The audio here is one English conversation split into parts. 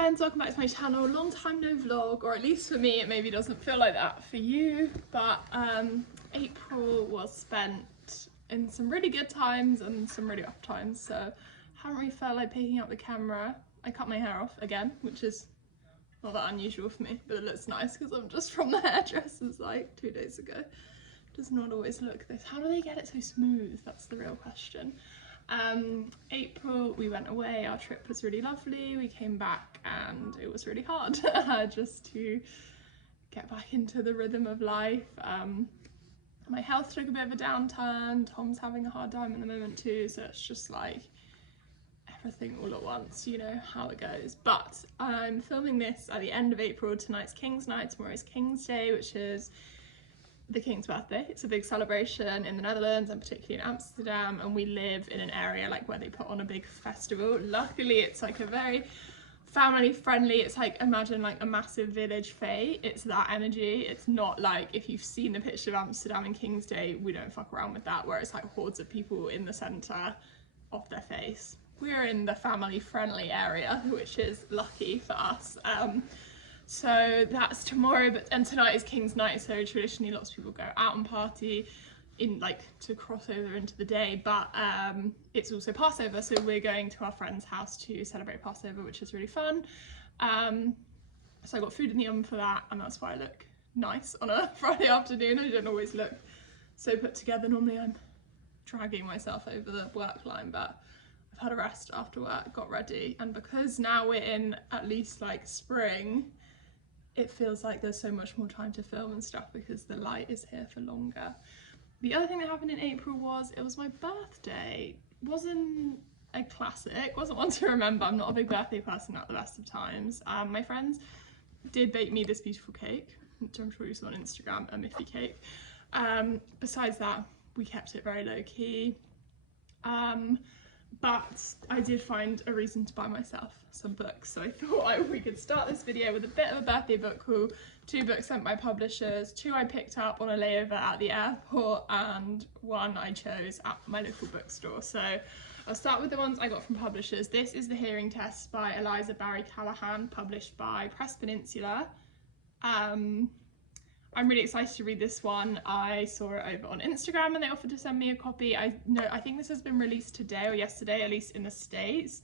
friends, welcome back to my channel. Long time no vlog, or at least for me it maybe doesn't feel like that for you, but April was spent in some really good times and some really rough times, so I haven't really felt like picking up the camera. I cut my hair off again, which is not that unusual for me, but it looks nice because I'm just from the hairdressers like 2 days ago. Does not always look this. How do they get it so smooth? That's the real question. April we went away, our trip was really lovely, we came back and it was really hard just to get back into the rhythm of life. My health took a bit of a downturn, Tom's having a hard time at the moment too, so it's just like everything all at once, you know how it goes. But I'm filming this at the end of April. Tonight's King's Night, tomorrow's King's Day, which is the King's birthday. It's a big celebration in the Netherlands and particularly in Amsterdam, and we live in an area like where they put on a big festival. Luckily it's like a very family friendly, it's like, imagine like a massive village fair. It's that energy. It's not like, if you've seen the picture of Amsterdam and King's Day, we don't fuck around with that, where it's like hordes of people in the centre off their face. We're in the family friendly area, which is lucky for us. So that's tomorrow, and tonight is King's Night, so traditionally lots of people go out and party in like to cross over into the day, but it's also Passover, so we're going to our friend's house to celebrate Passover, which is really fun. So I got food in the oven for that, and that's why I look nice on a Friday afternoon. I don't always look so put together. Normally I'm dragging myself over the work line, but I've had a rest after work, got ready, and because now we're in at least like spring, it feels like there's so much more time to film and stuff because the light is here for longer. The other thing that happened in April was it was my birthday. Wasn't a classic, wasn't one to remember. I'm not a big birthday person at the best of times. My friends did bake me this beautiful cake, which I'm sure you saw on Instagram, a Miffy cake. Besides that, we kept it very low key. But I did find a reason to buy myself some books, so I thought we could start this video with a bit of a birthday book haul. 2 books sent by publishers, 2 I picked up on a layover at the airport, and 1 I chose at my local bookstore. So I'll start with the ones I got from publishers. This is The Hearing Test by Eliza Barry Callahan, published by Press Peninsula. I'm really excited to read this one. I saw it over on Instagram and they offered to send me a copy. I think this has been released today or yesterday, at least in the States.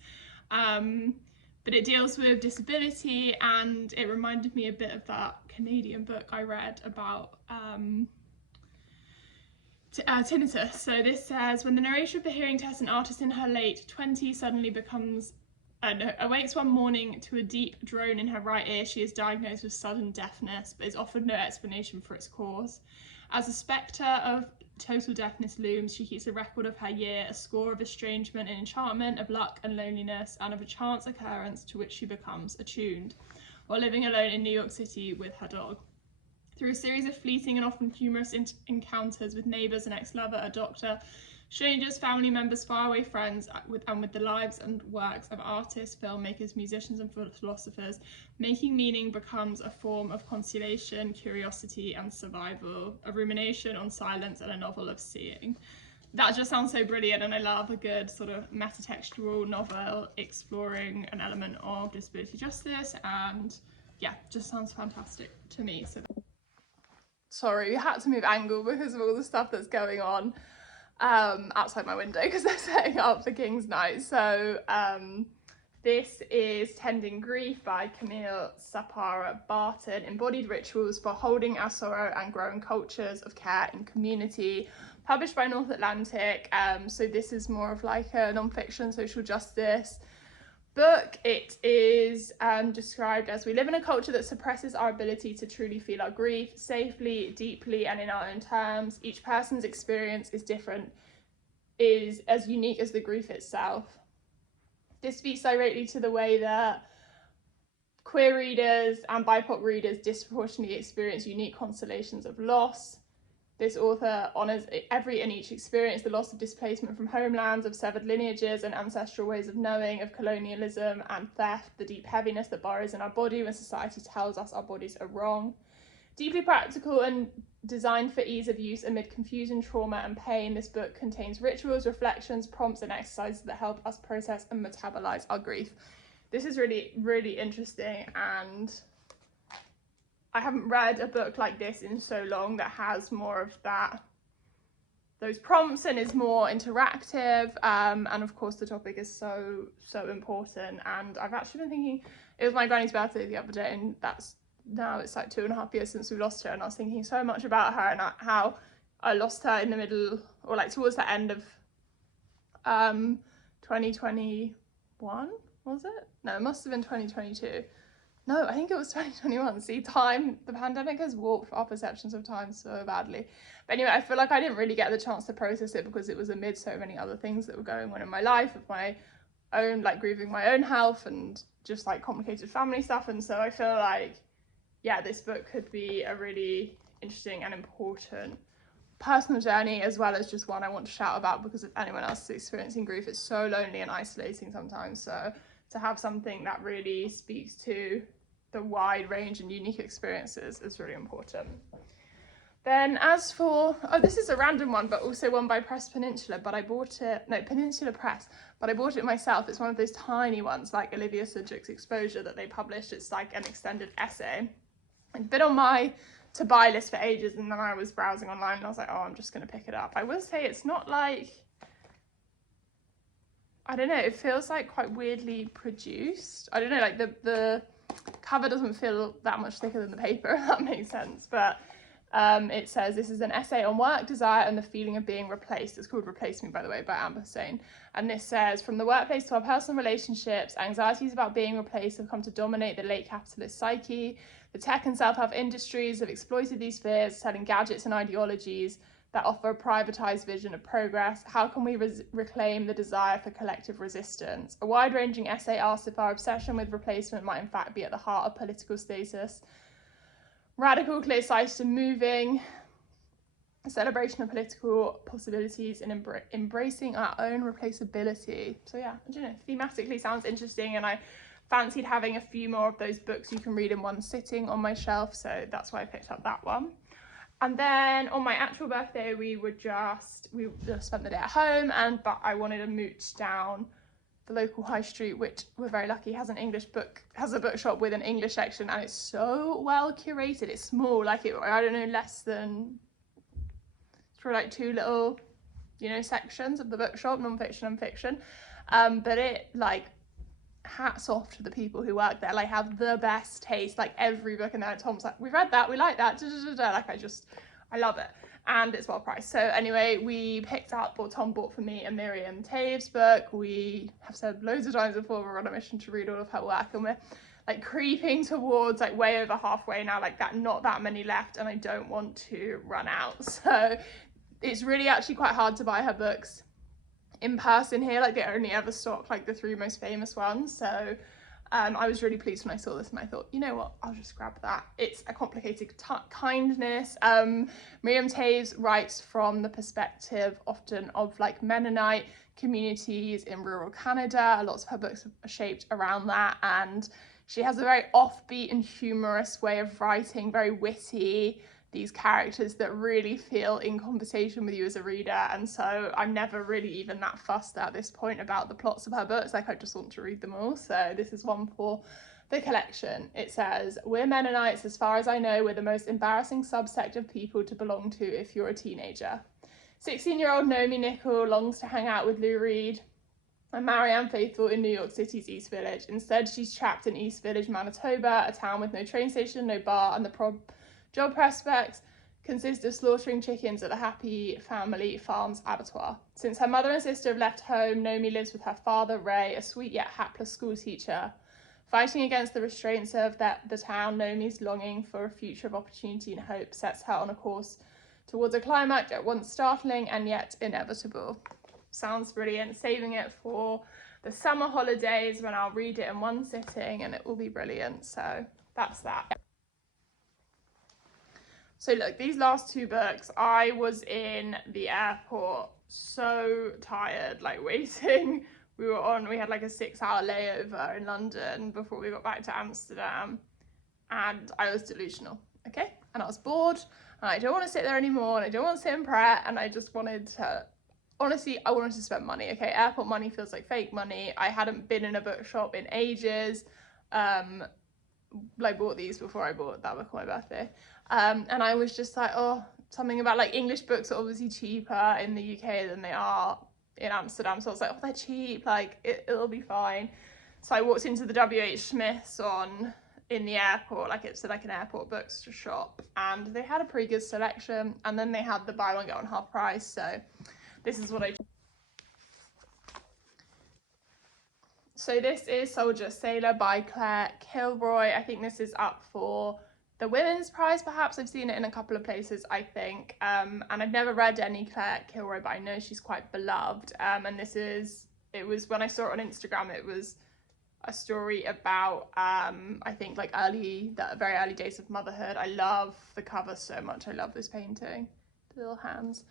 But it deals with disability, and it reminded me a bit of that Canadian book I read about tinnitus. So this says, when the narrator of The Hearing Test, an artist in her late 20s, suddenly awakes one morning to a deep drone in her right ear, she is diagnosed with sudden deafness, but is offered no explanation for its cause. As a spectre of total deafness looms, she keeps a record of her year, a score of estrangement and enchantment, of luck and loneliness, and of a chance occurrence to which she becomes attuned, while living alone in New York City with her dog. Through a series of fleeting and often humorous encounters with neighbours, an ex-lover, a doctor, strangers, family members, faraway friends, and with the lives and works of artists, filmmakers, musicians and philosophers, making meaning becomes a form of consolation, curiosity and survival, a rumination on silence and a novel of seeing. That just sounds so brilliant, and I love a good sort of metatextual novel exploring an element of disability justice, and yeah, just sounds fantastic to me. So sorry, we had to move angle because of all the stuff that's going on outside my window because they're setting up for King's Night. So this is Tending Grief by Camille Sapara Barton, embodied rituals for holding our sorrow and growing cultures of care and community, published by North Atlantic. So this is more of like a non-fiction social justice book. It is described as, we live in a culture that suppresses our ability to truly feel our grief safely, deeply and in our own terms. Each person's experience is different, is as unique as the grief itself. This speaks directly to the way that queer readers and BIPOC readers disproportionately experience unique constellations of loss. This author honours every and each experience, the loss of displacement from homelands, of severed lineages and ancestral ways of knowing, of colonialism and theft, the deep heaviness that burrows in our body when society tells us our bodies are wrong. Deeply practical and designed for ease of use amid confusion, trauma and pain, this book contains rituals, reflections, prompts and exercises that help us process and metabolize our grief. this is really, really interesting, and I haven't read a book like this in so long that has more of those prompts and is more interactive, and of course the topic is so important. And I've actually been thinking, it was my granny's birthday the other day, and it's like 2.5 years since we lost her, and I was thinking so much about her and how I lost her in the middle, or like towards the end of 2021, was it? No, it must have been 2022. No, I think it was 2021. See, the pandemic has warped our perceptions of time so badly. But anyway, I feel like I didn't really get the chance to process it because it was amid so many other things that were going on in my life, with my own, like, grieving my own health and just like complicated family stuff. And so I feel like, yeah, this book could be a really interesting and important personal journey, as well as just one I want to shout about, because if anyone else is experiencing grief, it's so lonely and isolating sometimes. So to have something that really speaks to the wide range and unique experiences is really important. Then as for, this is a random one, but also one by Press Peninsula, but I bought it, no, Peninsula Press, but I bought it myself. It's one of those tiny ones, like Olivia Sudjik's Exposure that they published. It's like an extended essay. It's been on my to buy list for ages, and then I was browsing online and I was like, oh, I'm just going to pick it up. I will say it's not like, I don't know, it feels like quite weirdly produced. I don't know, like the cover doesn't feel that much thicker than the paper, if that makes sense. But it says, this is an essay on work, desire, and the feeling of being replaced. It's called Replace Me, by the way, by Amber Hussain. And this says, from the workplace to our personal relationships, anxieties about being replaced have come to dominate the late capitalist psyche. The tech and self-help industries have exploited these fears, selling gadgets and ideologies that offer a privatized vision of progress. How can we reclaim the desire for collective resistance? A wide-ranging essay asks if our obsession with replacement might in fact be at the heart of political status. Radical, clear-sighted and moving. A celebration of political possibilities and embracing our own replaceability. So yeah, I don't know, thematically sounds interesting, and I fancied having a few more of those books you can read in one sitting on my shelf, so that's why I picked up that one. And then on my actual birthday, we just spent the day at home, but I wanted to mooch down the local high street, which we're very lucky has a bookshop with an English section, and it's so well curated. It's small, like I don't know, less than, for like two little, sections of the bookshop, non-fiction and fiction. But it, like, hats off to the people who work there, like, have the best taste. Like, every book in there, Tom's like, we've read that, we like that, like, I love it, and it's well priced. So anyway, we picked up, or Tom bought for me, a Miriam Toews book. We have said loads of times before, we're on a mission to read all of her work, and we're like creeping towards like way over halfway now, like that, not that many left, and I don't want to run out. So it's really actually quite hard to buy her books in person here, like they only ever stock like the 3 most famous ones. So I was really pleased when I saw this, and I thought, you know what, I'll just grab that. It's a complicated kindness. Miriam Toews writes from the perspective often of like Mennonite communities in rural Canada. Lots of her books are shaped around that, and she has a very offbeat and humorous way of writing, very witty, these characters that really feel in conversation with you as a reader. And so I'm never really even that fussed at this point about the plots of her books. Like, I just want to read them all. So this is one for the collection. It says, we're Mennonites. As far as I know, we're the most embarrassing subsect of people to belong to if you're a teenager. 16-year-old Naomi Nickel longs to hang out with Lou Reed and Marianne Faithfull in New York City's East Village. Instead, she's trapped in East Village, Manitoba, a town with no train station, no bar, and the job prospects consist of slaughtering chickens at the Happy Family Farms abattoir. Since her mother and sister have left home, Naomi lives with her father, Ray, a sweet yet hapless school teacher. Fighting against the restraints of the town, Naomi's longing for a future of opportunity and hope sets her on a course towards a climax at once startling and yet inevitable. Sounds brilliant. Saving it for the summer holidays when I'll read it in one sitting and it will be brilliant. So that's that. So look, these last 2 books, I was in the airport so tired, like waiting. We had like a 6-hour layover in London before we got back to Amsterdam, and I was delusional, okay? And I was bored, and I don't want to sit there anymore, and I don't want to sit in Pret, and I just wanted to honestly, I wanted to spend money. Okay, airport money feels like fake money. I hadn't been in a bookshop in ages. Like bought these before I bought that book on my birthday. And I was just like, oh, something about like English books are obviously cheaper in the UK than they are in Amsterdam. So I was like, oh, they're cheap, like it'll be fine. So I walked into the WH Smith's in the airport, like it's like an airport books shop, and they had a pretty good selection, and then they had the buy one get one half price. So this is what I. So this is Soldier Sailor by Claire Kilroy. I think this is up for the women's prize, perhaps. I've seen it in a couple of places, I think. And I've never read any Claire Kilroy, but I know she's quite beloved. And it was when I saw it on Instagram, it was a story about, I think like the very early days of motherhood. I love the cover so much. I love this painting, the little hands.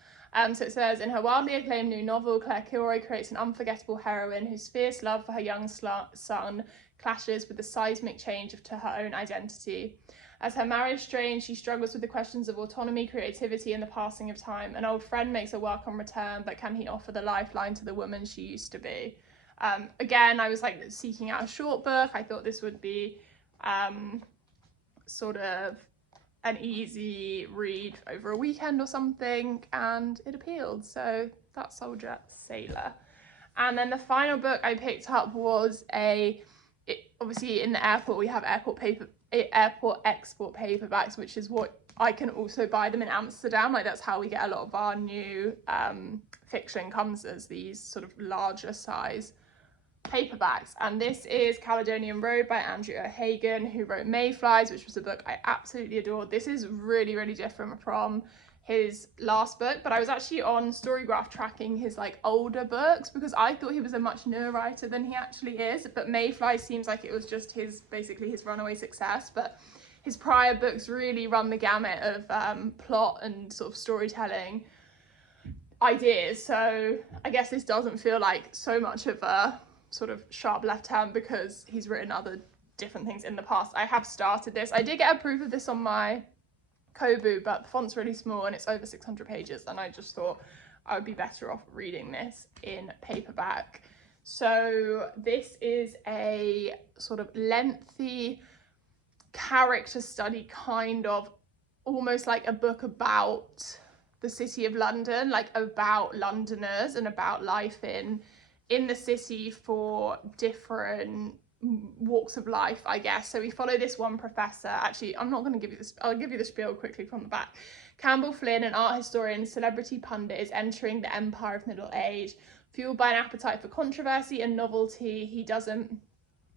So it says, in her wildly acclaimed new novel, Claire Kilroy creates an unforgettable heroine whose fierce love for her young son clashes with the seismic change to her own identity. As her marriage strains, she struggles with the questions of autonomy, creativity, and the passing of time. An old friend makes a welcome return, but can he offer the lifeline to the woman she used to be? Again, I was like seeking out a short book. I thought this would be sort of an easy read over a weekend or something, and it appealed. So that's Soldier Sailor. And then the final book I picked up was obviously in the airport we have airport export paperbacks, which is what I can also buy them in Amsterdam. Like that's how we get a lot of our new fiction comes as these sort of larger size paperbacks. And this is Caledonian Road by Andrew O'Hagan, who wrote Mayflies, which was a book I absolutely adored. This is really, really different from his last book, but I was actually on Storygraph tracking his like older books because I thought he was a much newer writer than he actually is. But Mayflies seems like it was just basically his runaway success, but his prior books really run the gamut of plot and sort of storytelling ideas. So I guess this doesn't feel like so much of a sort of sharp left hand because he's written other different things in the past. I have started this. I did get a proof of this on my Kobo, but the font's really small and it's over 600 pages, and I just thought I would be better off reading this in paperback. So this is a sort of lengthy character study, kind of almost like a book about the city of London, like about Londoners and about life in the city for different walks of life, I guess. So we follow this one professor. Actually, I'm not going to give you this. I'll give you the spiel quickly from the back. Campbell Flynn, an art historian, celebrity pundit, is entering the empire of middle age. Fueled by an appetite for controversy and novelty, he doesn't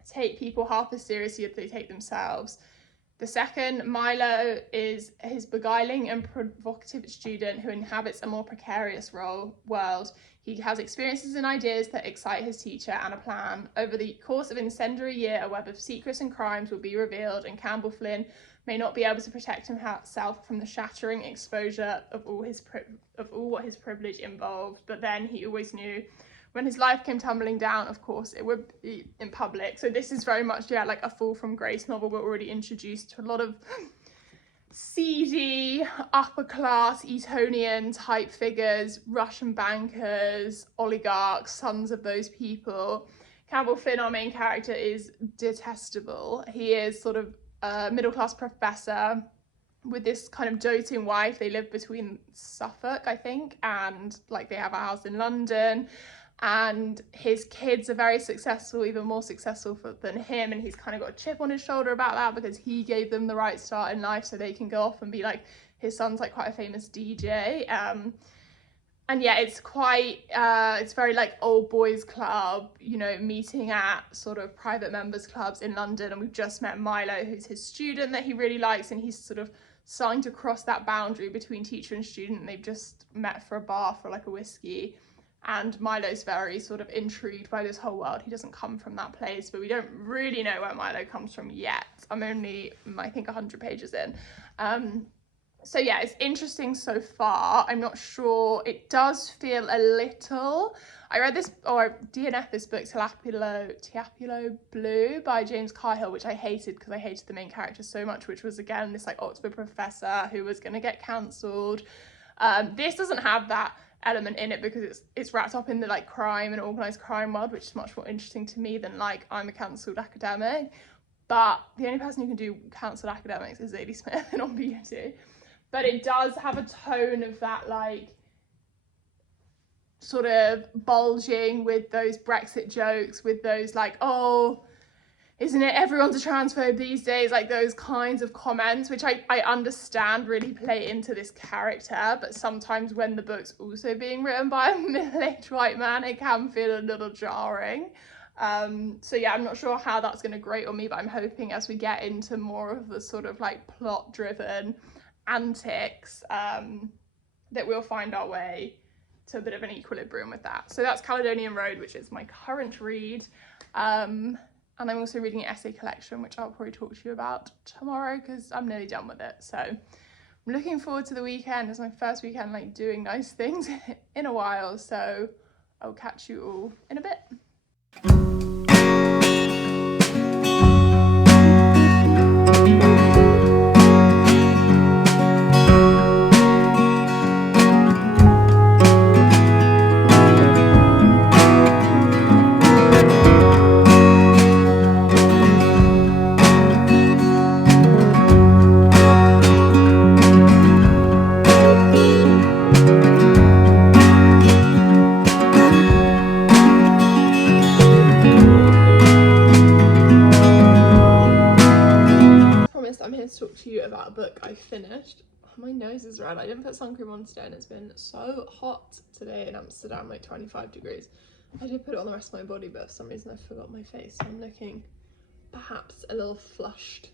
take people half as seriously as they take themselves. The second, Milo, is his beguiling and provocative student who inhabits a more precarious world. He has experiences and ideas that excite his teacher and a plan. Over the course of an incendiary year, a web of secrets and crimes will be revealed, and Campbell Flynn may not be able to protect himself from the shattering exposure of all what his privilege involved. But then he always knew when his life came tumbling down, of course, it would be in public. So this is very much, like a Fall from Grace novel. We're already introduced to a lot of seedy, upper-class, Etonian type figures, Russian bankers, oligarchs, sons of those people. Campbell Flynn, our main character, is detestable. He is sort of a middle-class professor with this kind of doting wife. They live between Suffolk, I think, and like they have a house in London. And his kids are very successful, even more successful than him, and he's kind of got a chip on his shoulder about that because he gave them the right start in life so they can go off and be like, his son's like quite a famous DJ. And yeah, it's quite, it's very like old boys club, meeting at sort of private members clubs in London. And we've just met Milo, who's his student that he really likes, and he's sort of starting to cross that boundary between teacher and student. And they've just met for a bar for like a whiskey. And Milo's very sort of intrigued by this whole world. He doesn't come from that place, but we don't really know where Milo comes from yet. I'm only, I think, 100 pages in. So yeah, it's interesting so far. I'm not sure. It does feel a little... I read this, or DNF this book, Tiapolo Blue by James Cahill, which I hated because I hated the main character so much, which was, again, this like Oxford professor who was going to get cancelled. This doesn't have that element in it because it's wrapped up in the like crime and organised crime world, which is much more interesting to me than like I'm a cancelled academic. But the only person who can do cancelled academics is Zadie Smith in On Beauty. But it does have a tone of that like sort of bulging with those Brexit jokes, with those like, oh, isn't it everyone's a transphobe these days, like those kinds of comments, which I understand really play into this character, but sometimes when the book's also being written by a middle-aged white man, it can feel a little jarring. So yeah, I'm not sure how that's going to grate on me, but I'm hoping as we get into more of the sort of like plot-driven antics, that we'll find our way to a bit of an equilibrium with that. So that's Caledonian Road, which is my current read. And I'm also reading an essay collection, which I'll probably talk to you about tomorrow because I'm nearly done with it. So I'm looking forward to the weekend. It's my first weekend like doing nice things in a while. So I'll catch you all in a bit. I'm here to talk to you about a book I finished. Oh, my nose is red. I didn't put sun cream on today and it's been so hot today in Amsterdam, like 25 degrees. I did put it on the rest of my body, but for some reason I forgot my face, so I'm looking perhaps a little flushed.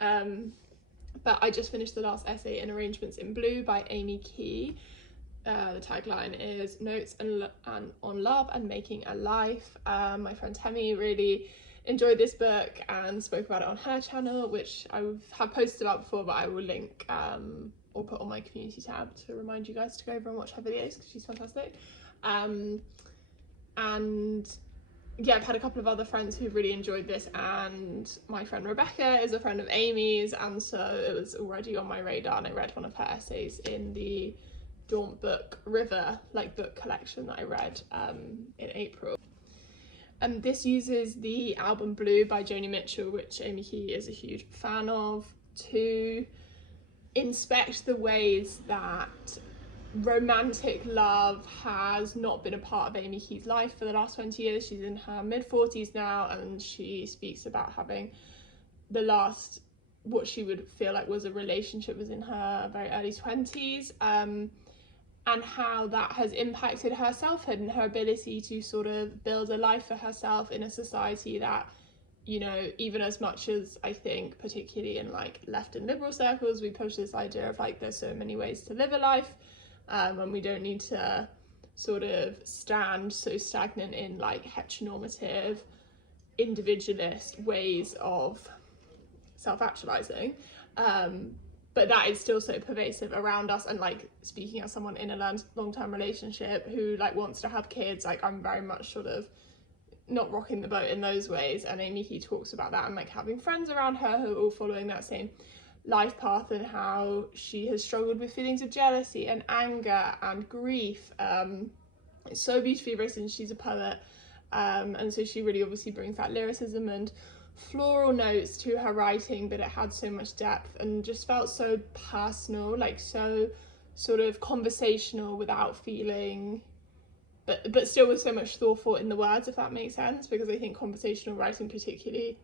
But I just finished the last essay in Arrangements in Blue by Amy Key. The tagline is Notes on Love and Making a Life. My friend Temi really enjoyed this book and spoke about it on her channel, which I have posted about before, but I will link or put on my community tab to remind you guys to go over and watch her videos because she's fantastic. And yeah, I've had a couple of other friends who've really enjoyed this, and my friend Rebecca is a friend of Amy's, and so it was already on my radar, and I read one of her essays in the Daunt Book River book collection that I read in April. This uses the album Blue by Joni Mitchell, which Amy Key is a huge fan of, to inspect the ways that romantic love has not been a part of Amy Key's life for the last 20 years. She's in her mid-40s now, and she speaks about having the last, what she would feel like was a relationship, was in her very early 20s. And how that has impacted her selfhood and her ability to sort of build a life for herself in a society that, you know, even as much as I think, particularly in like left and liberal circles, we push this idea of like there's so many ways to live a life, and we don't need to sort of stand so stagnant in like heteronormative, individualist ways of self-actualizing. But that is still so pervasive around us, and like speaking as someone in a long-term relationship who like wants to have kids, like I'm very much sort of not rocking the boat in those ways, and Amy Key talks about that and like having friends around her who are all following that same life path, and how she has struggled with feelings of jealousy and anger and grief. It's so beautifully written. She's a poet, and so she really obviously brings that lyricism and floral notes to her writing, but it had so much depth and just felt so personal, like so sort of conversational without feeling, but still with so much thought in the words, if that makes sense, because I think conversational writing, particularly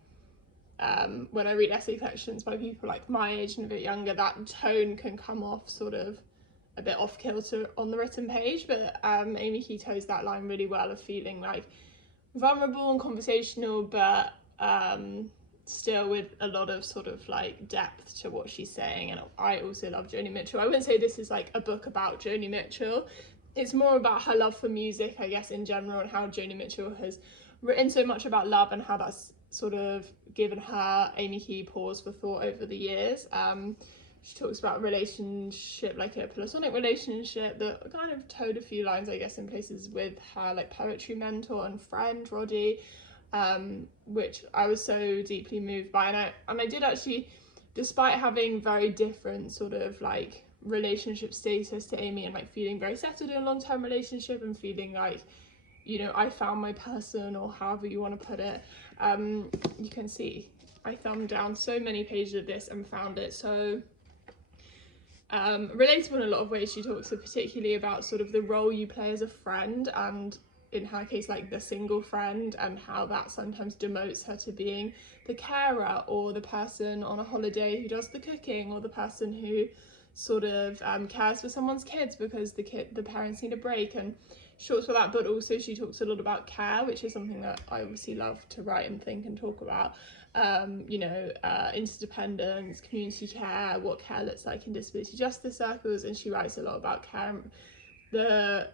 when I read essay collections by people like my age and a bit younger, that tone can come off sort of a bit off kilter on the written page, but Amy Key toes that line really well of feeling like vulnerable and conversational, but still with a lot of sort of like depth to what she's saying. And I also love Joni Mitchell. I wouldn't say this is like a book about Joni Mitchell. It's more about her love for music, I guess, in general, and how Joni Mitchell has written so much about love and how that's sort of given her, Amy Key, pause for thought over the years. She talks about a relationship, like a platonic relationship, that kind of towed a few lines, I guess, in places with her like poetry mentor and friend Roddy, which I was so deeply moved by. And I did actually, despite having very different sort of like relationship status to Amy and like feeling very settled in a long-term relationship and feeling like, you know, I found my person, or however you want to put it. You can see I thumbed down so many pages of this and found it so relatable in a lot of ways. She talks particularly about sort of the role you play as a friend, and in her case like the single friend, and how that sometimes demotes her to being the carer or the person on a holiday who does the cooking, or the person who sort of cares for someone's kids because the parents need a break. And she talks about that, but also she talks a lot about care, which is something that I obviously love to write and think and talk about. You know, interdependence, community care, what care looks like in disability justice circles, and she writes a lot about care, the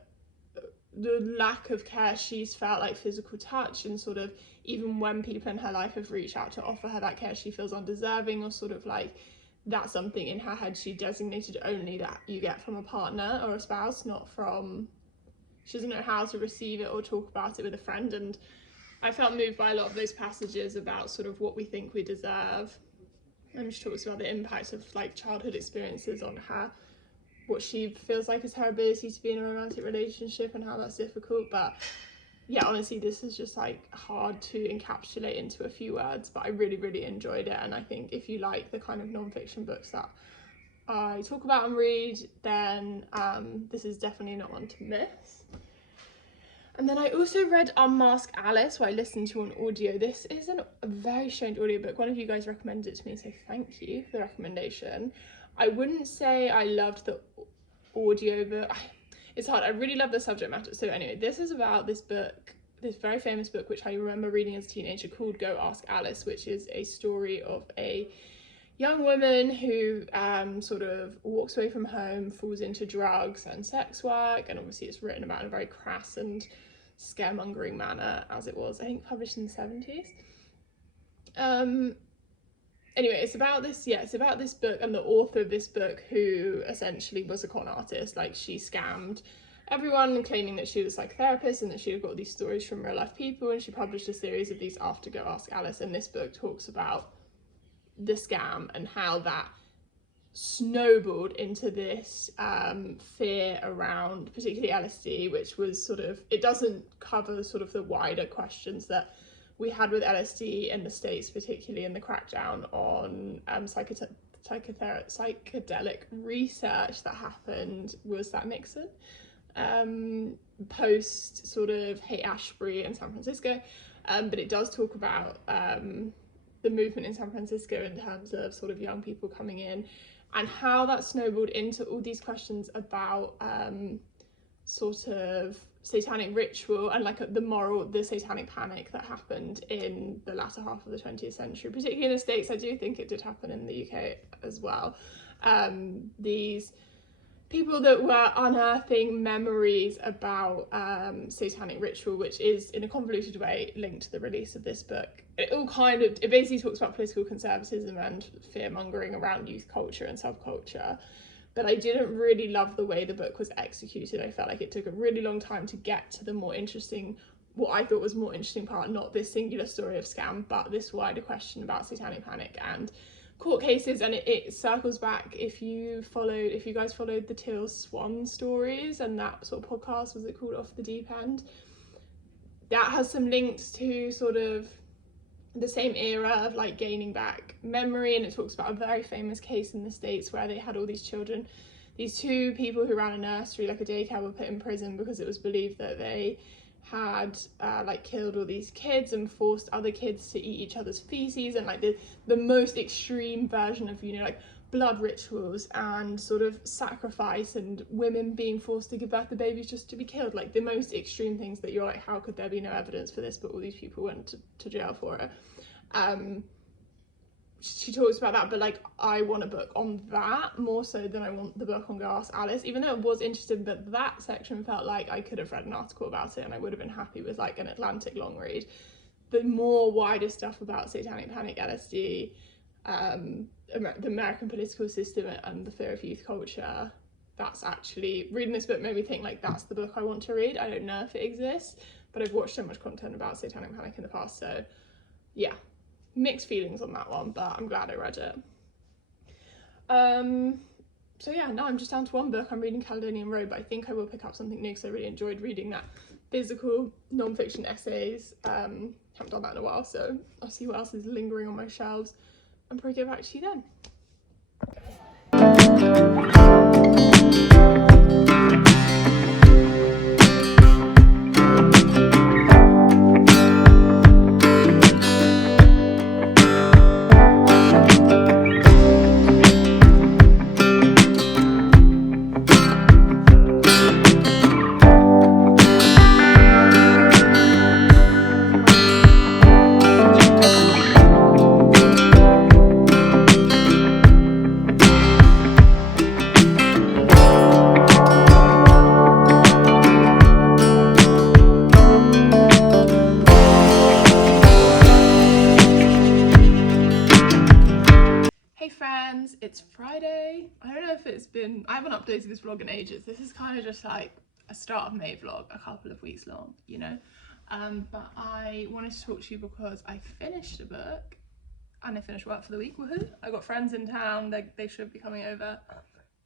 lack of care she's felt, like physical touch, and sort of even when people in her life have reached out to offer her that care, she feels undeserving, or sort of like that's something in her head she designated only that you get from a partner or a spouse, not from, she doesn't know how to receive it or talk about it with a friend. And I felt moved by a lot of those passages about sort of what we think we deserve. And she talks about the impact of like childhood experiences on her, what she feels like is her ability to be in a romantic relationship and how that's difficult. But yeah, honestly, this is just like hard to encapsulate into a few words, but I really, really enjoyed it. And I think if you like the kind of non-fiction books that I talk about and read, then this is definitely not one to miss. And then I also read Unmask Alice, where I listened to an audio. This is a very strange audiobook. One of you guys recommended it to me, so thank you for the recommendation. I wouldn't say I loved the audiobook. It's hard. I really love the subject matter. So anyway, this is about this book, this very famous book, which I remember reading as a teenager, called Go Ask Alice, which is a story of a young woman who sort of walks away from home, falls into drugs and sex work, and obviously it's written about in a very crass and scaremongering manner, as it was, I think, published in the 70s. Anyway, it's about this book and the author of this book, who essentially was a con artist. Like, she scammed everyone, claiming that she was like a therapist and that she had got these stories from real life people, and she published a series of these after Go Ask Alice, and this book talks about the scam and how that snowballed into this fear around particularly LSD, which was sort of, it doesn't cover sort of the wider questions that we had with LSD in the States, particularly in the crackdown on psychedelic research that happened. Was that Nixon? Post sort of Haight-Ashbury in San Francisco, but it does talk about the movement in San Francisco in terms of sort of young people coming in, and how that snowballed into all these questions about sort of satanic ritual and like the satanic panic that happened in the latter half of the 20th century, particularly in the States. I do think it did happen in the UK as well. These people that were unearthing memories about satanic ritual, which is in a convoluted way linked to the release of this book. It basically talks about political conservatism and fear-mongering around youth culture and subculture. But I didn't really love the way the book was executed. I felt like it took a really long time to get to the more interesting, what I thought was more interesting part, not this singular story of scam, but this wider question about satanic panic and court cases. And it circles back, if you guys followed the Teal Swan stories and that sort of podcast, was it called Off the Deep End? That has some links to sort of the same era of like gaining back memory, and it talks about a very famous case in the States where they had all these children, these two people who ran a nursery, like a daycare, were put in prison because it was believed that they had like killed all these kids and forced other kids to eat each other's feces, and like the most extreme version of, you know, like blood rituals and sort of sacrifice, and women being forced to give birth to babies just to be killed, like the most extreme things that you're like, how could there be no evidence for this, but all these people went to jail for it. She talks about that, but like I want a book on that more so than I want the book on Go Ask Alice, even though it was interesting, but that section felt like I could have read an article about it and I would have been happy with like an Atlantic long read. The more wider stuff about satanic panic, LSD, the American political system and the fear of youth culture, that's actually, reading this book made me think like that's the book I want to read. I don't know if it exists, but I've watched so much content about satanic panic in the past, so yeah, mixed feelings on that one, but I'm glad I read it. so yeah, now I'm just down to one book. I'm reading Caledonian Road, but I think I will pick up something new because I really enjoyed reading that physical non-fiction essays. Haven't done that in a while, so I'll see what else is lingering on my shelves and probably get back to you then. It's Friday. I don't know if I haven't updated this vlog in ages. This is kind of just like a start of May vlog, a couple of weeks long, you know. But I wanted to talk to you because I finished a book and I finished work for the week. Woohoo! I got friends in town. They should be coming over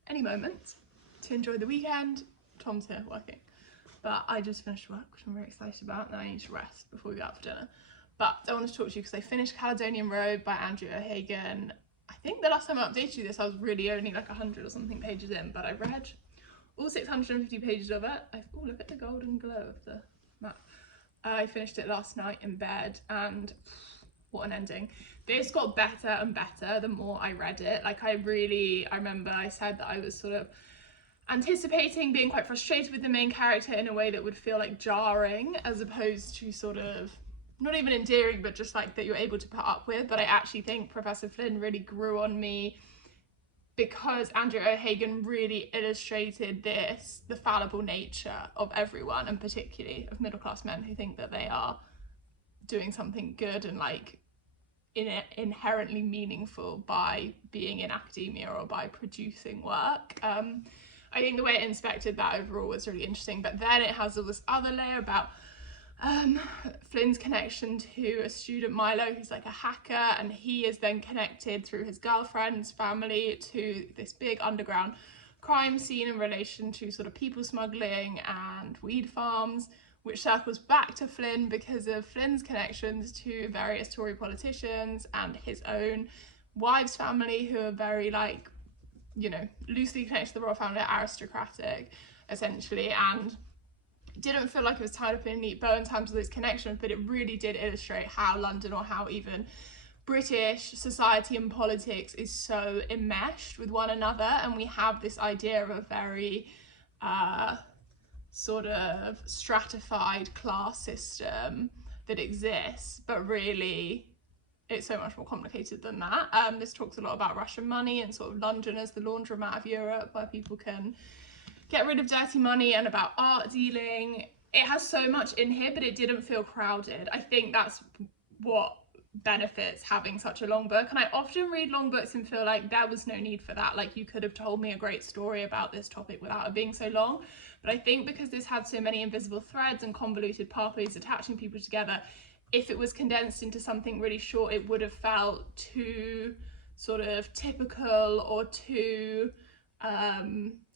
any moment to enjoy the weekend. Tom's here working, but I just finished work, which I'm very excited about, and I need to rest before we go out for dinner. But I wanted to talk to you because I finished Caledonian Road by Andrew O'Hagan. I think the last time I updated you this, I was really only like 100 or something pages in, but I read all 650 pages of it. Oh, look at the golden glow of the map. I finished it last night in bed, and what an ending. This got better and better the more I read it. Like I remember I said that I was sort of anticipating being quite frustrated with the main character in a way that would feel like jarring, as opposed to sort of not even endearing, but just like that you're able to put up with. But I actually think Professor Flynn really grew on me because Andrew O'Hagan really illustrated the fallible nature of everyone, and particularly of middle-class men who think that they are doing something good and like inherently meaningful by being in academia or by producing work. I think the way it inspected that overall was really interesting, but then it has all this other layer about Flynn's connection to a student, Milo, who's like a hacker, and he is then connected through his girlfriend's family to this big underground crime scene in relation to sort of people smuggling and weed farms, which circles back to Flynn because of Flynn's connections to various Tory politicians and his own wife's family, who are very like, you know, loosely connected to the royal family, aristocratic essentially, and didn't feel like it was tied up in a neat bow in terms of those connections, but it really did illustrate how London, or how even British society and politics, is so enmeshed with one another, and we have this idea of a very sort of stratified class system that exists, but really it's so much more complicated than that. This talks a lot about Russian money and sort of London as the laundromat of Europe, where people can get rid of dirty money, and about art dealing. It has so much in here, but it didn't feel crowded. I think that's what benefits having such a long book, and I often read long books and feel like there was no need for that. Like, you could have told me a great story about this topic without it being so long. But I think because this had so many invisible threads and convoluted pathways attaching people together, if it was condensed into something really short, it would have felt too sort of typical or too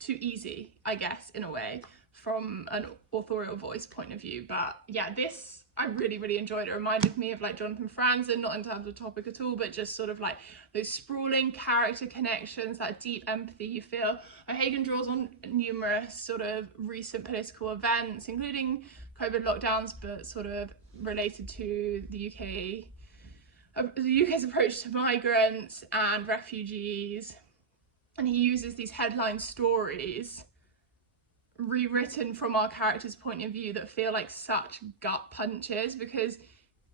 easy, I guess, in a way, from an authorial voice point of view. But yeah, this I really enjoyed. It reminded me of like Jonathan Franzen, not in terms of topic at all, but just sort of like those sprawling character connections, that deep empathy you feel. O'Hagan draws on numerous sort of recent political events, including COVID lockdowns, but sort of related to the UK's approach to migrants and refugees. And he uses these headline stories rewritten from our character's point of view that feel like such gut punches, because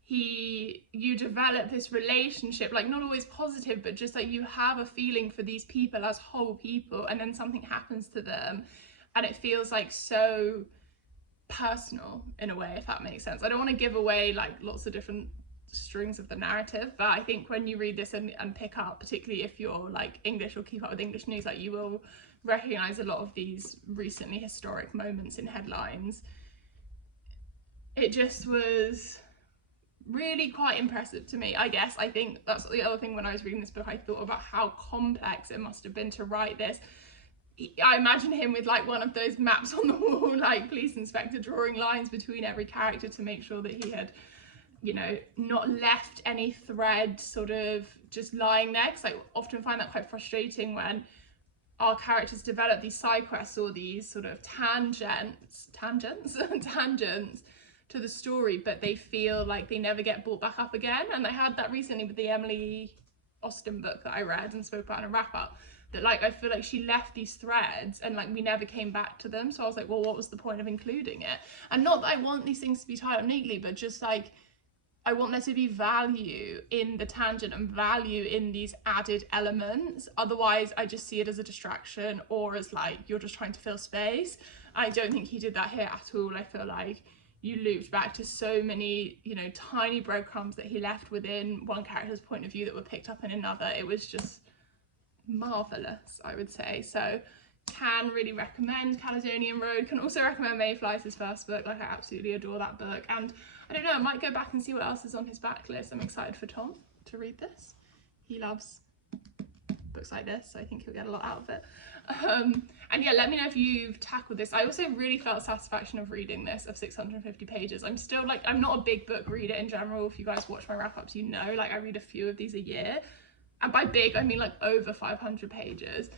you develop this relationship, like not always positive, but just like you have a feeling for these people as whole people, and then something happens to them and it feels like so personal in a way, if that makes sense. I don't want to give away like lots of different strings of the narrative, but I think when you read this and pick up, particularly if you're like English or keep up with English news, like you will recognize a lot of these recently historic moments in headlines. It just was really quite impressive to me, I guess. I think that's the other thing. When I was reading this book, I thought about how complex it must have been to write this, I imagine him with like one of those maps on the wall, like police inspector drawing lines between every character to make sure that he had, you know, not left any thread sort of just lying there, because I often find that quite frustrating when our characters develop these side quests or these sort of tangents to the story, but they feel like they never get brought back up again. And I had that recently with the Emily Austen book that I read and spoke about in a wrap up, that like I feel like she left these threads and like we never came back to them. So I was like, well, what was the point of including it? And not that I want these things to be tied up neatly, but just like I want there to be value in the tangent and value in these added elements. Otherwise, I just see it as a distraction or as like you're just trying to fill space. I don't think he did that here at all. I feel like you looped back to so many, you know, tiny breadcrumbs that he left within one character's point of view that were picked up in another. It was just marvelous, I would say. So can really recommend Caledonian Road. Can also recommend Mayfly's his first book. Like I absolutely adore that book, and I don't know, I might go back and see what else is on his backlist. I'm excited for Tom to read this. He loves books like this, so I think he'll get a lot out of it. And yeah, let me know if you've tackled this. I also really felt satisfaction of reading this, of 650 pages. I'm still like, I'm not a big book reader in general. If you guys watch my wrap-ups, you know, like I read a few of these a year. And by big, I mean like over 500 pages.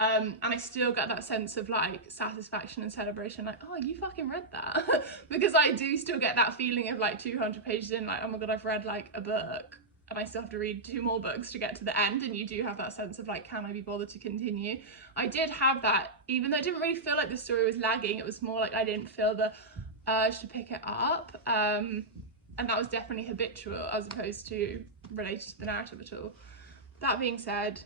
And I still get that sense of like satisfaction and celebration, like, oh, you fucking read that. Because I do still get that feeling of like 200 pages in, like, oh my god, I've read like a book and I still have to read 2 more books to get to the end. And you do have that sense of like, can I be bothered to continue? I did have that, even though I didn't really feel like the story was lagging. It was more like I didn't feel the urge to pick it up. And that was definitely habitual as opposed to related to the narrative at all. That being said,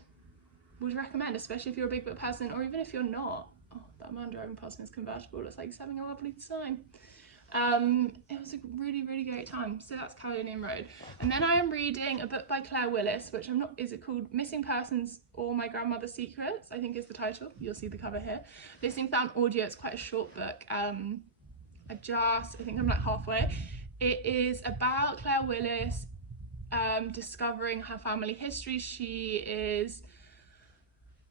would recommend, especially if you're a big book person, or even if you're not. Oh, that man driving past in his convertible looks like he's having a lovely time. It was a really, really great time. So that's Caledonian Road. And then I am reading a book by Claire Willis, which I'm not, is it called Missing Persons or My Grandmother's Secrets? I think is the title. You'll see the cover here. Listening Without Audio, it's quite a short book. I think I'm like halfway. It is about Claire Willis discovering her family history.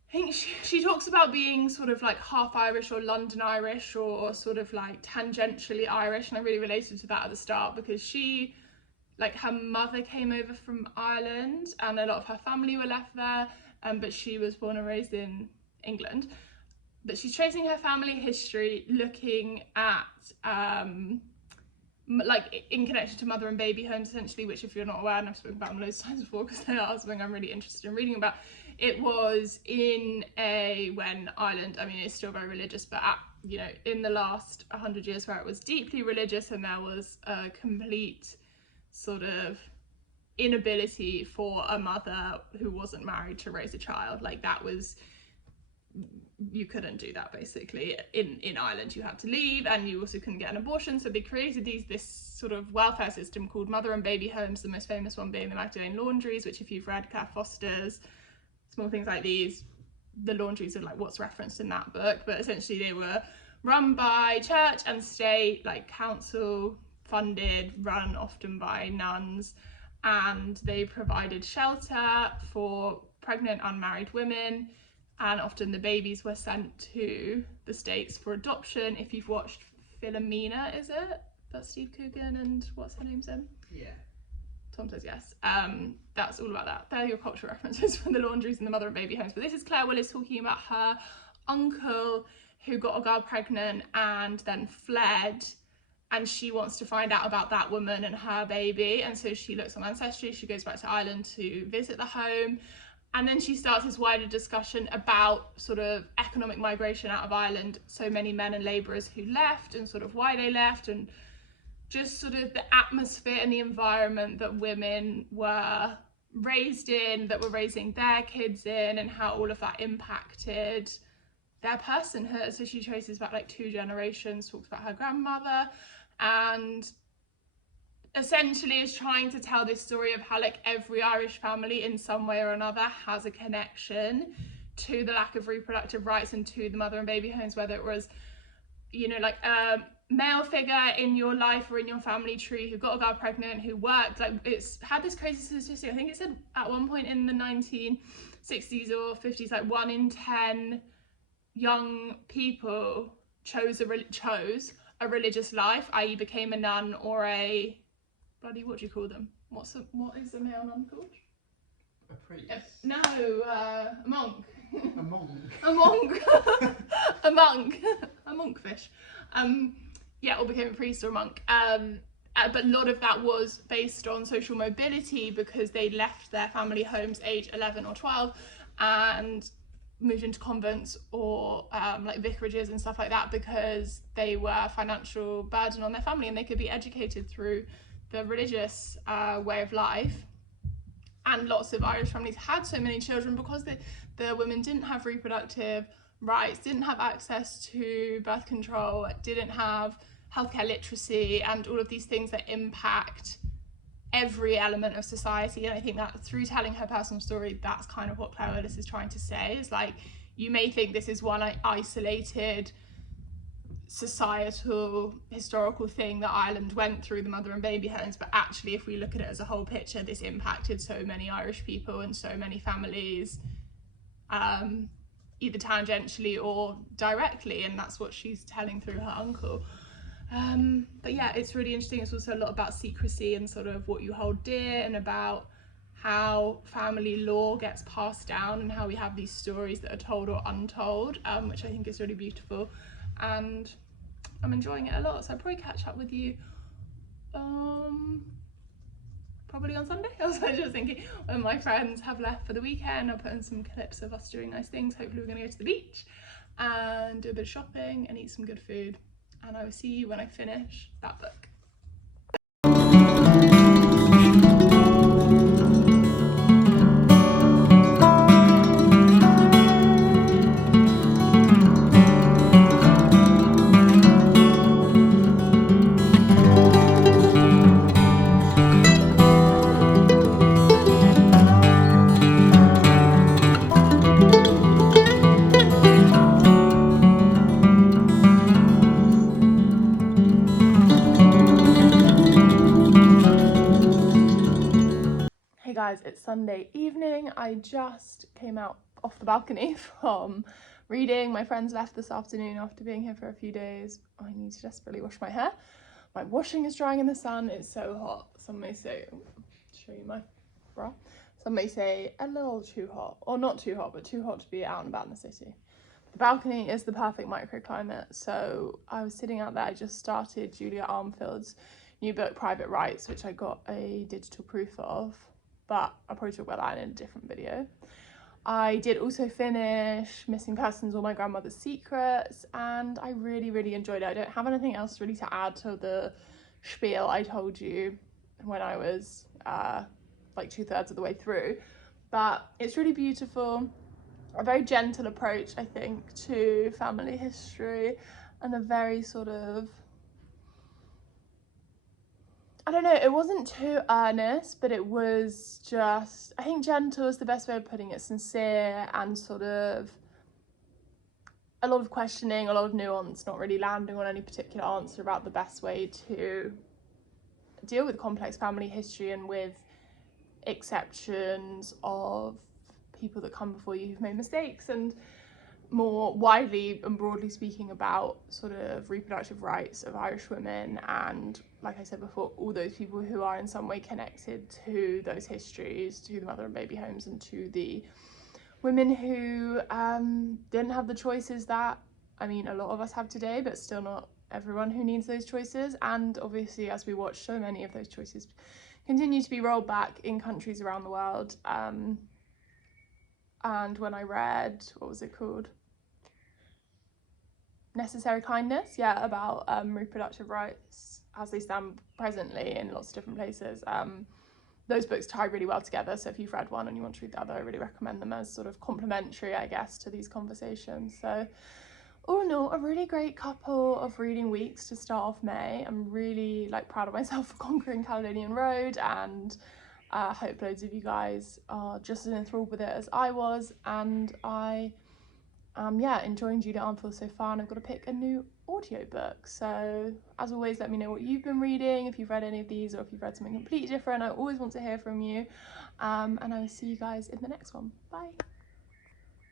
I think she talks about being sort of like half Irish or London Irish or sort of like tangentially Irish, and I really related to that at the start because she, like, her mother came over from Ireland and a lot of her family were left there, but she was born and raised in England. But she's tracing her family history, looking at like in connection to mother and baby homes essentially, which if you're not aware, and I've spoken about them loads of times before because they are something I'm really interested in reading about. It was when Ireland, I mean, it's still very religious, but you know, in the last 100 years where it was deeply religious and there was a complete sort of inability for a mother who wasn't married to raise a child. Like that was, you couldn't do that basically. In Ireland you had to leave, and you also couldn't get an abortion, so they created this sort of welfare system called mother and baby homes, the most famous one being the Magdalene Laundries, which if you've read Claire Foster's Small Things Like These, the laundries are like what's referenced in that book, but essentially they were run by church and state, like council funded, run often by nuns, and they provided shelter for pregnant unmarried women, and often the babies were sent to the States for adoption. If you've watched Philomena, is it? That's Steve Coogan and what's her name's in? Yeah. Tom says yes. That's all about that. They're your cultural references from the laundries and the mother and baby homes. But this is Claire Willis talking about her uncle who got a girl pregnant and then fled, and she wants to find out about that woman and her baby, and so she looks on Ancestry. She goes back to Ireland to visit the home, and then she starts this wider discussion about sort of economic migration out of Ireland, so many men and labourers who left and sort of why they left, and just sort of the atmosphere and the environment that women were raised in, that were raising their kids in, and how all of that impacted their personhood. So she traces back like 2 generations, talks about her grandmother, and essentially is trying to tell this story of how like every Irish family in some way or another has a connection to the lack of reproductive rights and to the mother and baby homes, whether it was, you know, like a male figure in your life or in your family tree who got a girl pregnant, who worked. Like, it's had this crazy statistic. I think it said at one point in the 1960s or 50s, like 1 in 10 young people chose a religious life, i.e. became a nun or a what do you call them? What is a male nun called? A priest? No, a monk. A monk? A monk. A monk. A monkfish. Yeah, or became a priest or a monk. But a lot of that was based on social mobility because they left their family homes age 11 or 12 and moved into convents or like vicarages and stuff like that because they were financial burden on their family and they could be educated through the religious way of life. And lots of Irish families had so many children because the women didn't have reproductive rights, didn't have access to birth control, didn't have healthcare literacy, and all of these things that impact every element of society. And I think that through telling her personal story, that's kind of what Claire Willis is trying to say, is like, you may think this is one isolated societal historical thing that Ireland went through, the mother and baby homes, but actually if we look at it as a whole picture, this impacted so many Irish people and so many families, either tangentially or directly, and that's what she's telling through her uncle. But yeah, it's really interesting. It's also a lot about secrecy and sort of what you hold dear, and about how family law gets passed down and how we have these stories that are told or untold, which I think is really beautiful, and I'm enjoying it a lot. So I'll probably catch up with you probably on Sunday. I was just thinking, when my friends have left for the weekend, I'll put in some clips of us doing nice things. Hopefully we're going to go to the beach and do a bit of shopping and eat some good food, and I will see you when I finish that book. Hey guys, it's Sunday evening. I just came out off the balcony from reading. My friends left this afternoon after being here for a few days. I need to desperately wash my hair. My washing is drying in the sun. It's so hot. Some may say, show you my bra. Some may say a little too hot, or not too hot, but too hot to be out and about in the city. The balcony is the perfect microclimate. So I was sitting out there. I just started Julia Armfield's new book, Private Rights, which I got a digital proof of, but I'll probably talk about that in a different video. I did also finish Missing Persons or My Grandmother's Secrets, and I really, really enjoyed it. I don't have anything else really to add to the spiel I told you when I was like 2/3 of the way through, but it's really beautiful. A very gentle approach, I think, to family history, and a very sort of, I don't know, it wasn't too earnest, but it was just, I think gentle is the best way of putting it, sincere, and sort of a lot of questioning, a lot of nuance, not really landing on any particular answer about the best way to deal with complex family history and with exceptions of people that come before you who've made mistakes, and more widely and broadly speaking about sort of reproductive rights of Irish women, and like I said before, all those people who are in some way connected to those histories, to the mother and baby homes, and to the women who didn't have the choices that, I mean, a lot of us have today, but still not everyone who needs those choices. And obviously, as we watch, so many of those choices continue to be rolled back in countries around the world. And when I read, what was it called? Necessary Kindness, yeah, about reproductive rights as they stand presently in lots of different places. Those books tie really well together, so if you've read one and you want to read the other, I really recommend them as sort of complementary, I guess, to these conversations. So all in all, a really great couple of reading weeks to start off May. I'm really proud of myself for conquering Caledonian Road, and I hope loads of you guys are just as enthralled with it as I was, and I enjoying Julia Armfield so far, and I've got to pick a new audiobook. So as always, let me know what you've been reading, if you've read any of these, or if you've read something completely different. I always want to hear from you, and I will see you guys in the next one. Bye.